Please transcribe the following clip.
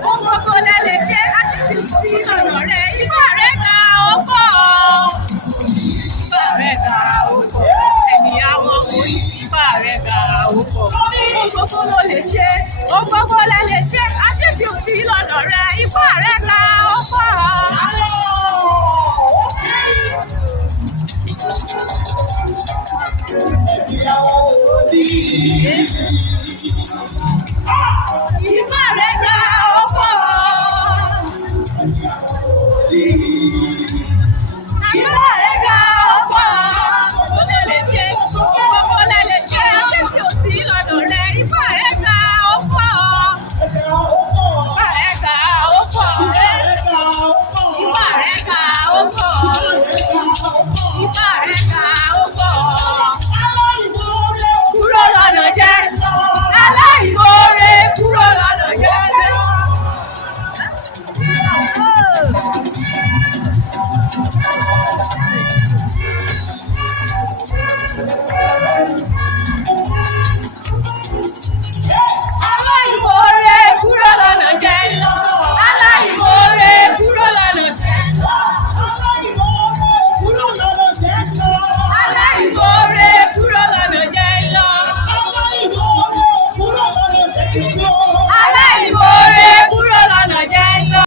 ohun gbogbo lẹ lè ṣe láti fi sí ọ̀nà rẹ̀. Ipá rẹ̀ ga ó pọ̀. Ipá rẹ̀ ga ó pọ̀. Ẹ̀mí àwọn òyìn ipá rẹ̀ ga ó pọ̀. Ohun gbogbo ló lè ṣe. Ohun gbogbo lẹ lè ṣe.